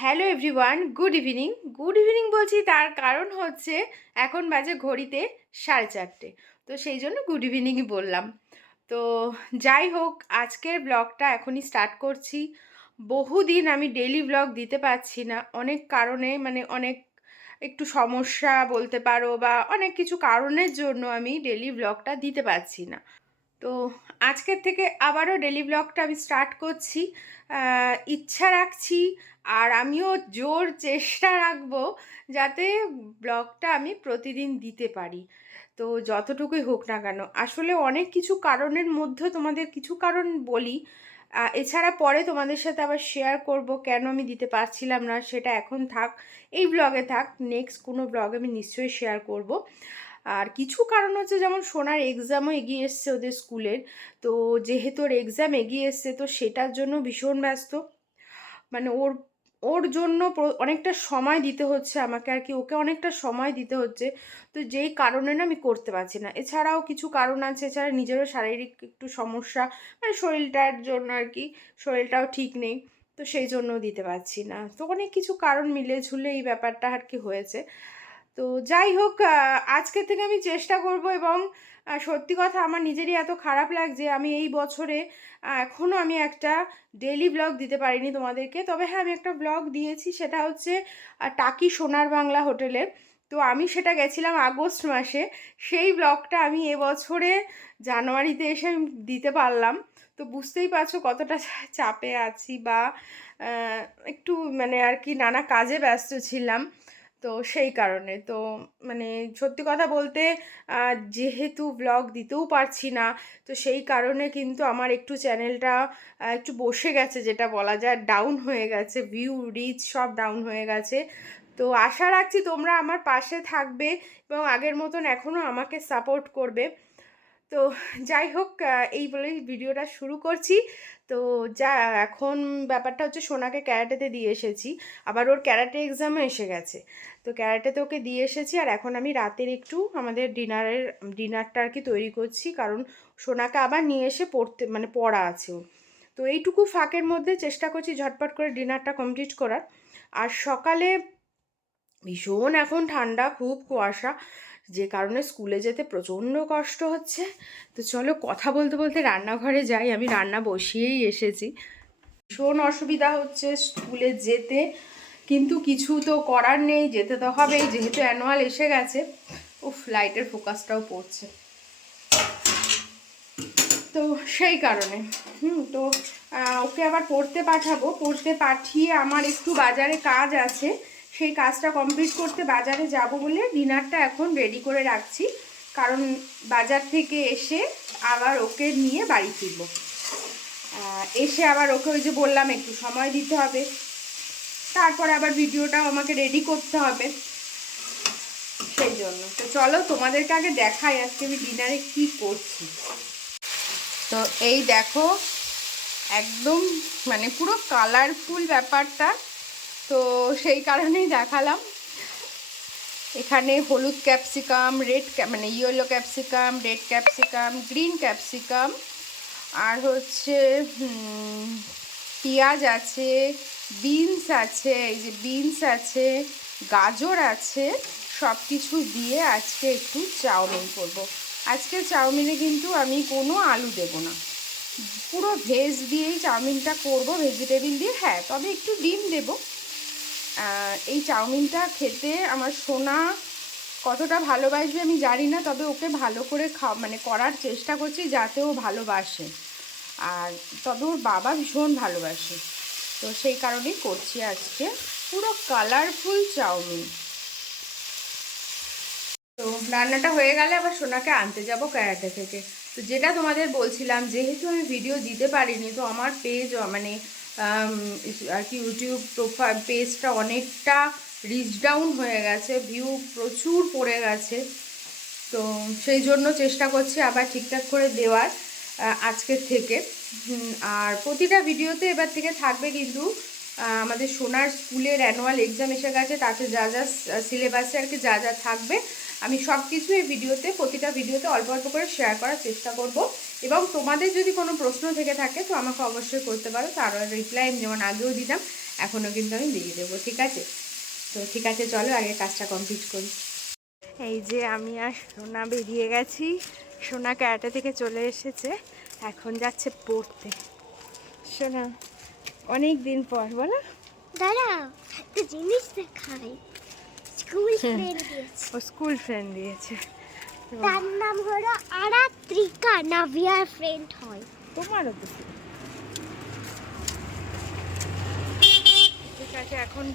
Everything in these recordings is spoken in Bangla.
হ্যালো এভরিওয়ান, গুড ইভিনিং বলছি তার কারণ হচ্ছে এখন বাজে ঘড়িতে 4:30। তো সেই জন্য গুড ইভিনিংই বললাম। তো যাই হোক, আজকের ব্লগটা এখনই স্টার্ট করছি। বহুদিন আমি ডেইলি ব্লগ দিতে পারছি না, অনেক কারণে, মানে অনেক একটু সমস্যা বলতে পারো, বা অনেক কিছু কারণের জন্য আমি ডেইলি ব্লগটা দিতে পারছি না। তো আজকের থেকে আবারও ডেলি ব্লগটা আমি স্টার্ট করছি। ইচ্ছা রাখছি, আর আমিও জোর চেষ্টা রাখবো যাতে ব্লগটা আমি প্রতিদিন দিতে পারি। তো যতটুকুই হোক না কেন, আসলে অনেক কিছু কারণের মধ্যে তোমাদের কিছু কারণ বলি, এছাড়া পরে তোমাদের সাথে আবার শেয়ার করব কেন আমি দিতে পারছিলাম না। সেটা এখন থাক, এই ব্লগে থাক, নেক্সট কোনো ব্লগে আমি নিশ্চয়ই শেয়ার করব। আর কিছু কারণ হচ্ছে, যেমন সোনার এক্সামও এগিয়ে এসছে ওদের স্কুলের। তো যেহেতু ওর এক্সাম এগিয়ে এসছে, তো সেটার জন্য ভীষণ ব্যস্ত। মানে ওর ওর জন্য অনেকটা সময় দিতে হচ্ছে আমাকে, আর কি ওকে অনেকটা সময় দিতে হচ্ছে। তো যেই কারণে না আমি করতে পারছি না। এছাড়াও কিছু কারণ আছে, এছাড়া নিজেরও শারীরিক একটু সমস্যা, মানে শরীরটার জন্য আর কি, শরীরটাও ঠিক নেই। তো সেই জন্য দিতে পারছি না। তো অনেক কিছু কারণ মিলে ঝুলে এই ব্যাপারটা আর কি হয়েছে। তো যাই হোক, আজকে থেকে আমি চেষ্টা করব। এবং সত্যি কথা, আমার নিজেরই এত খারাপ লাগছে, আমি এই বছরে এখনও আমি একটা ডেইলি ব্লগ দিতে পারিনি তোমাদেরকে। তবে হ্যাঁ, আমি একটা ব্লগ দিয়েছি, সেটা হচ্ছে টাকি সোনার বাংলা হোটেলের। তো আমি সেটা গেছিলাম আগস্ট মাসে। সেই ব্লগটা আমি এবছরে জানুয়ারিতে এসে আমি দিতে পারলাম। তো বুঝতেই পারছো কতটা চাপে আছি, বা একটু মানে আর কি নানা কাজে ব্যস্ত ছিলাম। তো সেই কারণে তো, মানে সত্যি কথা বলতে, যেহেতু ব্লগ দিতেও পারছি না, তো সেই কারণে কিন্তু আমার একটু চ্যানেলটা একটু বসে গেছে, যেটা বলা যায় ডাউন হয়ে গেছে, ভিউ রিচ সব ডাউন হয়ে গেছে। তো আশা রাখছি তোমরা আমার পাশে থাকবে এবং আগের মতন এখনও আমাকে সাপোর্ট করবে। তো যাই হোক, এই বলেই ভিডিওটা শুরু করছি। তো যা এখন ব্যাপারটা হচ্ছে, সোনাকে ক্যারাটেতে দিয়ে এসেছি, আবার ওর ক্যারাটে এক্সামও এসে গেছে। তো ক্যারাটেতে ওকে দিয়ে এসেছি, আর এখন আমি রাতের একটু আমাদের ডিনারটা আর কি তৈরি করছি, কারণ সোনাকে আবার নিয়ে এসে পড়তে, মানে পড়া আছে ওর। তো এইটুকু ফাঁকের মধ্যে চেষ্টা করছি ঝটপট করে ডিনারটা কমপ্লিট করার। আর সকালে ভীষণ এখন ঠান্ডা, খুব কুয়াশা, যে কারণে স্কুলে যেতে প্রচণ্ড কষ্ট হচ্ছে। তো চলো কথা বলতে বলতে রান্নাঘরে যাই, আমি রান্না বসিয়েই এসেছি। ভীষণ অসুবিধা হচ্ছে স্কুলে যেতে, কিন্তু কিছু তো করার নেই, যেতে তো হবেই, যেহেতু অ্যানুয়াল এসে গেছে। উফ, লাইটের ফোকাসটাও পড়ছে। তো সেই কারণে তো ওকে আবার পড়তে পাঠাবো, পড়তে পাঠিয়ে আমার একটু বাজারে কাজ আছে, সেই কাজটা কমপ্লিট করতে বাজারে যাব বলে ডিনারটা এখন রেডি করে রাখছি। কারণ বাজার থেকে এসে আবার ওকে নিয়ে বাড়ি ফিরবো, এসে আবার ওকে ওই যে বললাম একটু সময় দিতে হবে, তারপর আবার ভিডিওটাও আমাকে রেডি করতে হবে, সেই জন্য। তো চলো তোমাদেরকে আগে দেখাই আজকে আমি ডিনারে কি করছি। তো এই দেখো, একদম মানে পুরো কালারফুল ব্যাপারটা, তো সেই কারণেই দেখালাম। এখানে হলুদ ক্যাপসিকাম, মানে yellow capsicum, red capsicum, green capsicum, আর হচ্ছে পেঁয়াজ আছে, বিনস আছে, এই যে বিনস আছে, গাজর আছে, সব কিছু দিয়ে আজকে একটু চাউমিন করব। আজকে চাউমিনে কিন্তু আমি কোনো আলু দেব না, পুরো ভেজ দিয়েই চাউমিনটা করব, ভেজিটেবিল দিয়ে। হ্যাঁ, তবে একটু ডিম দেব। এই চাউমিনটা খেতে আমার সোনা কতটা ভালোবাসবে আমি জানি না, তবে ওকে ভালো করে মানে করার চেষ্টা করছি যাতে ও ভালোবাসে। আর তবে ওর বাবা ভীষণ ভালোবাসে, তো সেই কারণেই করছি আজকে পুরো কালারফুল চাউমিন। তো রান্নাটা হয়ে গেলে আবার সোনাকে আনতে যাব ক্যারাটে থেকে। তো যেটা তোমাদের বলছিলাম, যেহেতু আমি ভিডিও দিতে পারিনি, তো আমার পেজ মানে আর কি ইউটিউব প্রোফাইল পেজটা অনেকটা রিচ ডাউন হয়ে গেছে, ভিউ প্রচুর পড়ে গেছে। তো সেই জন্য চেষ্টা করছি আবার ঠিকঠাক করে দেওয়ার আজকের থেকে। আর প্রতিটা ভিডিওতে এবার থেকে থাকবে কিন্তু আমাদের সোনার স্কুলের অ্যানুয়াল এক্সাম এসে গেছে, তাতে যা যা সিলেবাসে আর কি যা যা থাকবে, আমি সব কিছু এই ভিডিওতে, প্রতিটা ভিডিওতে অল্প অল্প করে শেয়ার করার চেষ্টা করব। এবং তোমাদের যদি কোনো প্রশ্ন থেকে থাকে তো আমাকে অবশ্যই করতে পারো, তার রিপ্লাই আমি যেমন আগেও দিলাম এখনও কিন্তু আমি দিয়ে দেবো, ঠিক আছে? তো ঠিক আছে, চলো আগে কাজটা কমপ্লিট করি। এই যে আমি আর সোনা বেরিয়ে গেছি। সোনা ক্যারাটে থেকে চলে এসেছে, এখন যাচ্ছে পড়তে। সোনা অনেক দিন পর, বলো। দাঁড়া, একটা জিনিস দেখাই। স্কুল ফ্রেন্ড দিয়েছে। ও স্কুল ফ্রেন্ড দিয়েছে। তার নাম হলো আরাত্রিকা, নাভিয়ার ফ্রেন্ড হয়। তোমারও তো ঠিক আছে, এখন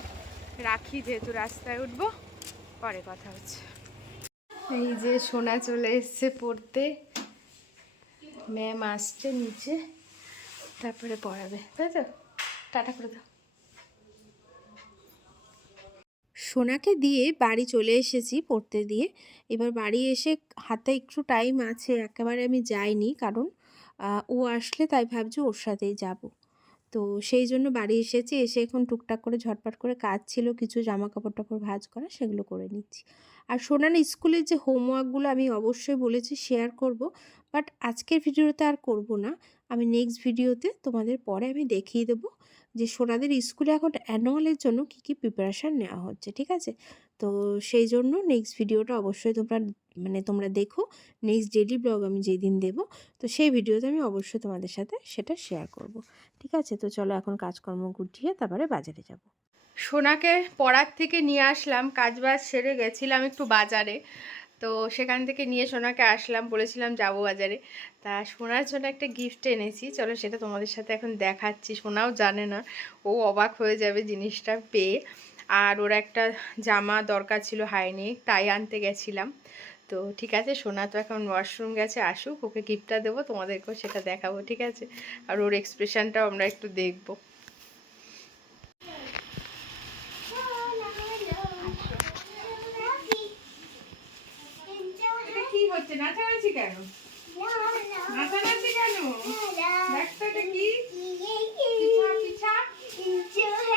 রাখি, যেহেতু রাস্তায় উঠবো, পরে কথা হচ্ছে। এই যে সোনা চলে এসছে পড়তে, ম্যাম আসছে নিচে, তারপরে পড়াবে, তাই তো? টাটা করে দাও। সোনাকে দিয়ে বাড়ি চলে এসেছি পড়তে দিয়ে। এবার বাড়ি এসে হাতে একটু টাইম আছে, একেবারে আমি যাইনি, কারণ ও আসলে তাই ভাবছি ওর সাথেই যাব। তো সেই জন্য বাড়ি এসেছি, এসে এখন টুকটাক করে ঝটপট করে কাজ ছিল, কিছু জামা কাপড় টাপড় ভাঁজ করা, সেগুলো করে নিচ্ছি। আর সোনার স্কুলের যে হোমওয়ার্কগুলো আমি অবশ্যই বলেছি শেয়ার করব, বাট আজকের ভিডিওতে আর করব না। আমি নেক্সট ভিডিওতে তোমাদের পরে আমি দেখিয়ে দেবো যে সোনাদের স্কুলে এখন অ্যানুয়ালের জন্য কী কী প্রিপারেশান নেওয়া হচ্ছে, ঠিক আছে? তো সেই জন্য নেক্সট ভিডিওটা অবশ্যই তোমরা দেখো। নেক্সট ডেইলি ব্লগ আমি যেই দিন দেবো, তো সেই ভিডিওতে আমি অবশ্যই তোমাদের সাথে সেটা শেয়ার করব, ঠিক আছে? তো চলো এখন কাজকর্ম গুটিয়ে তারপরে বাজারে যাব। সোনাকে পড়ার থেকে নিয়ে আসলাম, কাজবাজ সেরে গেছিলাম একটু বাজারে, তো সেখান থেকে নিয়ে সোনাকে আসলাম, বলেছিলাম যাব বাজারে। তা সোনার জন্য একটা গিফট এনেছি, চলো সেটা তোমাদের সাথে এখন দেখাচ্ছি। সোনাও জানে না, ও অবাক হয়ে যাবে জিনিসটা পেয়ে। আর ওর একটা জামা দরকার ছিল হাইনেক, তাই আনতে গেছিলাম। তো ঠিক আছে, সোনা তো এখন ওয়াশরুম গেছে, আসুক, ওকে গিফটটা দেবো, তোমাদেরকেও সেটা দেখাবো, ঠিক আছে? আর ওর এক্সপ্রেশনটাও আমরা একটু দেখবো। কি হচ্ছে, নাচানাচি কেন? নাচানাচি কেন? ব্যাগটাতে কি? পিছা পিছা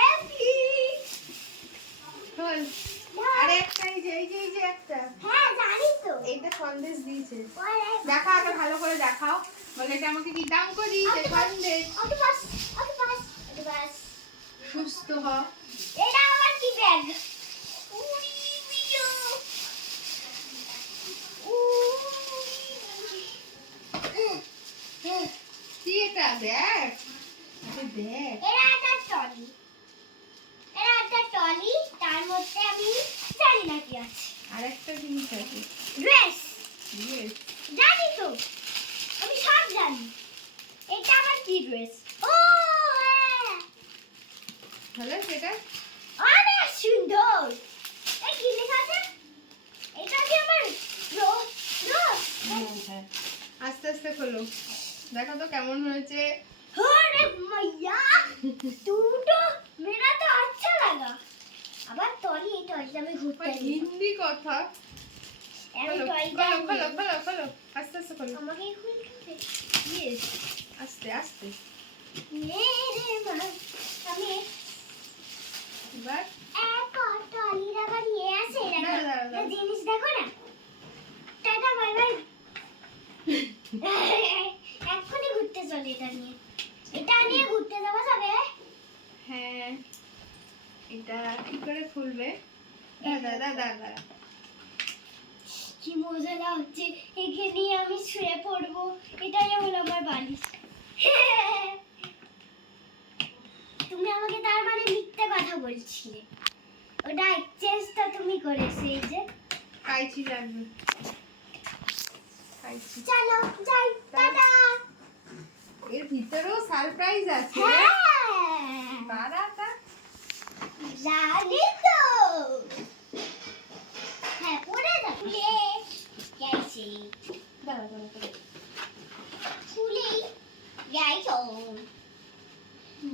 খোল। আরে একটা, এই যে একটা। হ্যাঁ জানি তো। এইটা সন্দেশ দিয়েছে, দেখা আগে ভালো করে দেখাও। বলে এটা আমাকে কি দাম করি সন্দেশ। সুস্থ হ। এটা আমার কি ব্যাগ? কি এটা ব্যাগ? ব্যাগ এটা একটা ট্রলি। এটা একটা ট্রলি, তার মধ্যে আমি জানি না কি আছে। আরেকটা জিনিস আছে, ড্রেস। ড্রেস। জানি তো, আমি সব জানি। এটা আমার কি ড্রেস? ও হ্যাঁ, ভালো সেটা অনেক সুন্দর। এই কি লেখা আছে? এটা কি আমার রোজ? হ্যাঁ, আস্তে আস্তে খোলো, দেখো তো কেমন হয়েছে। अरे मैया तू तो मेरा तो अच्छा लगा। আবার টলি এই টলিটা আমি ঘুরতে দিই। হিন্দি কথা। আমি টলিটা খোলো খোলো খোলো, আস্তে আস্তে খোলো। আমাকে খুলতে হবে। ইয়েস, আস্তে আস্তে। মেরে মা আমি এবার এক টলির আবার ইয়ে আছে দাঁড়া, দাঁড়া, এটা দাঁড়া। জিনিস দেখো না। Tata bye bye. এক্ষুনি ঘুরতে চলে এটা নিয়ে। এটা নিয়ে ঘুরতে যাওয়া যাবে? হ্যাঁ, এটা কি করে খুলবে? দাঁড়া দাঁড়া দাঁড়া। কি মজা লাগছে, এখানে আমি শুয়ে পড়বো। এটাই হলো আমার বালিশ। তুমি আমাকে তার মানে মিথ্যে কথা বলছিলে। ওটা এক্সচেঞ্জটা তুমি করেছো, এই যে কাইচি লাগবে, কাইচি। চলো যাই, টাটা। এর ভিতরেও সারপ্রাইজ আছে। হ্যাঁ দাঁড়াটা জানি তো। হ্যাঁ পড়ে যা, খুলে গেছে। দাঁড়া দাঁড়া দাঁড়া। খুলেই গেছো।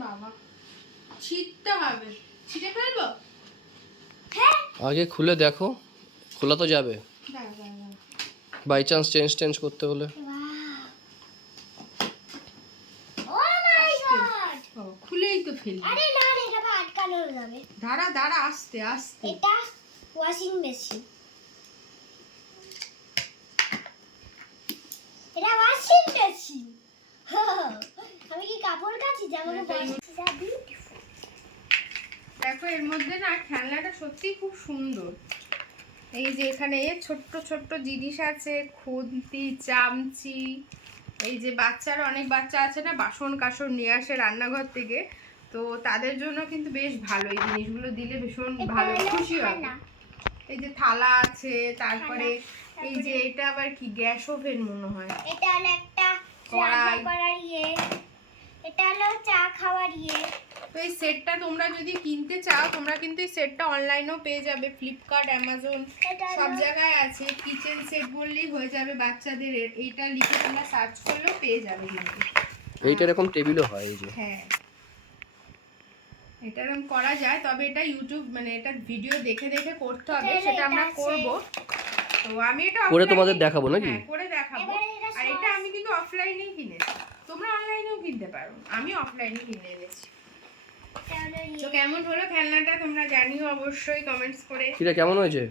বাবা, ছিটতে হবে, ছিটে ফেলবো। হ্যাঁ আগে খুলে দেখো, খোলা তো যাবে, দাঁড়া দাঁড়া দাঁড়া। বাই চান্স চেঞ্জ করতে হলে। ও মাই গড, ও, খুলেই তো ফেলবি। আরে না রে, এটা আটকানো যাবে। দাঁড়া দাঁড়া, আস্তে আস্তে। এটা ওয়াশিং মেশিন। এটা ওয়াশিং মেশিন। আমি কি কাপড় কাচি? যেমন এটা বিউটিফুল। দেখো এর মধ্যে না খেলনাটা সত্যিই খুব সুন্দর। এই যে এখানে ছোট্ট ছোট্ট জিনিস আছে, খুন্তি, চামচি। এই যে বাচ্চারা, অনেক বাচ্চা আছে না বাসন কাসন নিয়ে আসে রান্নাঘর থেকে, তো তাদের জন্য কিন্তু বেশ ভালো, এই জিনিসগুলো দিলে ভীষণ ভালো, খুশি হবে। এই যে থালা আছে, তারপরে এই যে এটা আবার কি গ্যাস ওভেন মনে হয়, এটা হলো একটা কড়াই। রান্না করার ইয়ে, এটা হলো চা খাওয়ার ইয়ে। তো এই সেটটা তোমরা যদি কিনতে চাও, তোমরা কিন্তু এই সেটটা অনলাইনেও পেয়ে যাবে, ফ্লিপকার্ট, অ্যামাজন এটা সব হলো জায়গায় আছে। কিচেন সেট বললেই হয়ে যাবে বাচ্চাদের, এইটা লিখে তোমরা সার্চ করলেও পেয়ে যাবে কিন্তু। এইটা এরকম টেবিলও হয় এই যে। হ্যাঁ, এটা এরকম করা যায়, তবে এটা ইউটিউব মানে এটা ভিডিও দেখে দেখে করতে হবে, তাহলে সেটা এটা আমরা আছে। করব। তো আমি এটা করে offline- তোমাদের দেখাবো নাকি? হ্যাঁ, করে দেখাবো। এবারে এটা আর এটা আমি কিন্তু অফলাইনেই কিনেছি, তোমরা অনলাইনেও কিনতে পারো, আমি অফলাইনে কিনে এনেছি। এটা হলো তো ইয়ে। কেমন হলো খেলনাটা তোমরা জানিও অবশ্যই কমেন্টস করে। কিরা কেমন হয়েছে?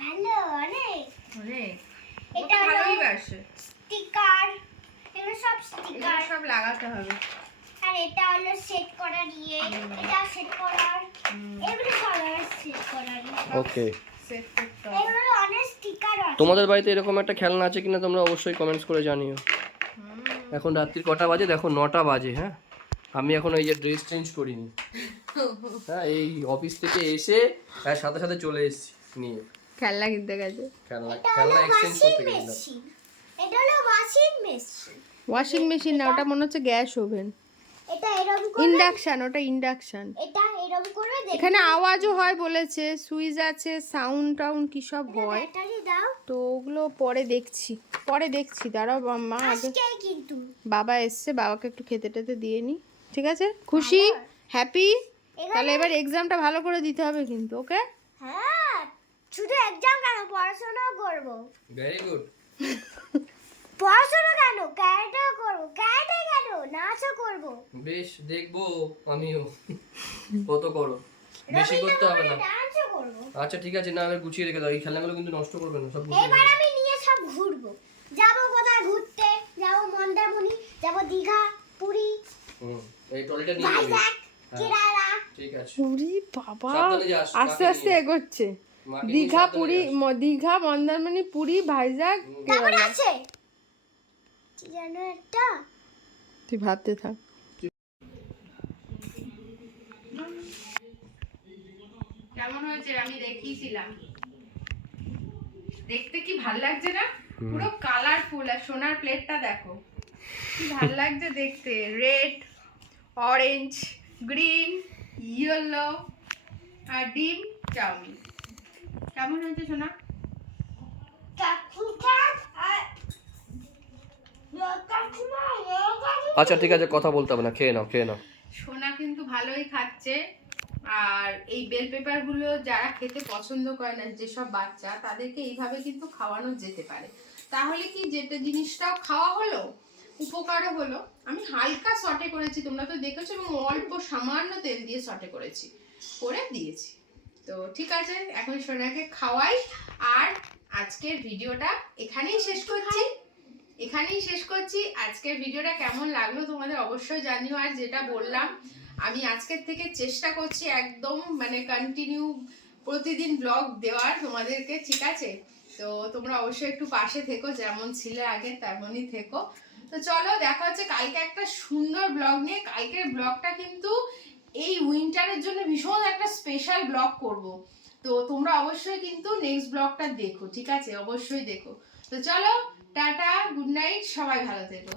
ভালো অনেক। অনেক, এটা এটা হলো ভালোই বাসে, স্টিকার, এগুলো সব এগুলো স্টিকার। সব লাগাতে হবে। আর এটা হলো সেট করার ইয়ে, এটা সেট করার, এগুলো করার সেট করার ইয়ে। ওকে। সেট করতে হবে। এগুলো অনেক স্টিকার আছে। তোমাদের বাড়িতে এরকম একটা খেলনা আছে কিনা তোমরা অবশ্যই কমেন্টস করে জানিও। হুম। এখন রাত্রির কটা বাজে দেখো? 9টা বাজে। হ্যাঁ, আমি এখন এই যে ড্রেস চেঞ্জ করিনি। হ্যাঁ, এই অফিস থেকে এসে তার সাথে সাথে চলে এসেছি নিয়ে খেলনা কিনতে গেছে। খেলনা এটা খেলনা হলো এক্সচেঞ্জ ওয়াশিং করতে গেছিলাম। মেশিন। এটা হলো ওয়াশিং মেশিন। ওয়াশিং মেশিন না, ওটা মনে হচ্ছে গ্যাস ওভেন। এটা এরকম করে, ইন্ডাকশন, ওটা ইন্ডাকশন। এটা এরকম করে দেখো। এখানে আওয়াজও হয় বলেছে, সুইচ আছে, সাউন্ড টাউন্ড কি সব হয়। ব্যাটারি দাও। তো ওগুলো পরে দেখছি দাঁড়াও, মা আগে আজকে কিন্তু বাবা এসছে, বাবাকে একটু খেতে টেতে দিয়ে নি। ঠিক আছে, খুশি, হ্যাপি? তাহলে এবার এক্সামটা ভালো করে দিতে হবে কিন্তু, ওকে? হ্যাঁ, শুধু এক্সাম কেন, পড়াশোনাও করব। Very good. পড়াশোনা কেন, ক্যারেটাও করব। ক্যারেটে কেন, নাচও করব। বেশ, দেখবো আমিও কত করো, বেশি করতে হবে না। ডান্সও করব। আচ্ছা ঠিক আছে, না এবার গুছিয়ে রেখে দাও, এই খেলনাগুলো কিন্তু নষ্ট করবে না, সব গুছিয়ে এবার রেখে দাও। আমি নিয়ে সব ঘুরবো। যাব কোথায় ঘুরতে, যাব মন্দারমণি, যাব দীঘা, পুরী, এই ট্রলিটা নিয়ে যাবি। ভাইজ্যাক, কেরালা। ঠিক আছে, পুরি বাবা, সাবধানে যাস, আস্তে মাকে আস্তে নিয়ে। এগোচ্ছে। মাকে নিয়ে দীঘা, সাবধানে পুরী, যাস। দীঘা, মন্দারমণি, পুরী, ভাইজ্যাক, তারপরে কেরালা। আছে কি জানো একটা, তুই ভাবতে থাক। কেমন হয়েছে আমি দেখিয়েছিলাম, দেখতে কি ভাল লাগছে না? পুরো কালারফুল। আর সোনার প্লেটটা দেখো কি ভাল লাগছে দেখতে, রেড, অরেঞ্জ, গ্রিন, ইয়েলো আর ডিম চাউমিন। কেমন হয়েছে সোনা? কাকুটা আর কাকুমা, আচ্ছা ঠিক আছে, কথা বলতে হবে না, খেয়ে নাও খেয়ে নাও। সোনা কিন্তু ভালোই খাচ্ছে। আর এই বেল পেপারগুলো যারা খেতে পছন্দ করে না, যেসব বাচ্চা, তাদেরকে এইভাবে কিন্তু খাওয়ানো যেতে পারে। তাহলে কি যেটা জিনিসটাও খাওয়া হলো, উপকারও হলো। আমি হালকা সটে করেছি, তোমরা তো দেখেছো, এবং অল্প সামান্য তেল দিয়ে সটে করেছি, করে দিয়েছি। তো ঠিক আছে, এখন সোনাকে খাওয়াই। আর আজকের ভিডিওটা এখানেই শেষ করছি। আজকের ভিডিওটা কেমন লাগলো তোমাদের অবশ্যই জানিও। আর যেটা বললাম, আমি আজকের থেকে চেষ্টা করছি একদম মানে কন্টিনিউ প্রতিদিন ব্লগ দেওয়ার তোমাদেরকে, ঠিক আছে? তো তোমরা অবশ্যই একটু পাশে থেকো, যেমন ছিলে আগে তেমনই থেকো। তো চলো, দেখা হচ্ছে কালকে একটা সুন্দর ব্লগ নিয়ে। কালকের ব্লগটা কিন্তু এই উইন্টারের জন্য ভীষণ একটা স্পেশাল ব্লগ করব। তো তোমরা অবশ্যই কিন্তু নেক্সট ব্লগটা দেখো, ঠিক আছে? অবশ্যই দেখো। তো চলো, টাটা, গুড নাইট, সবাই ভালো থেকো।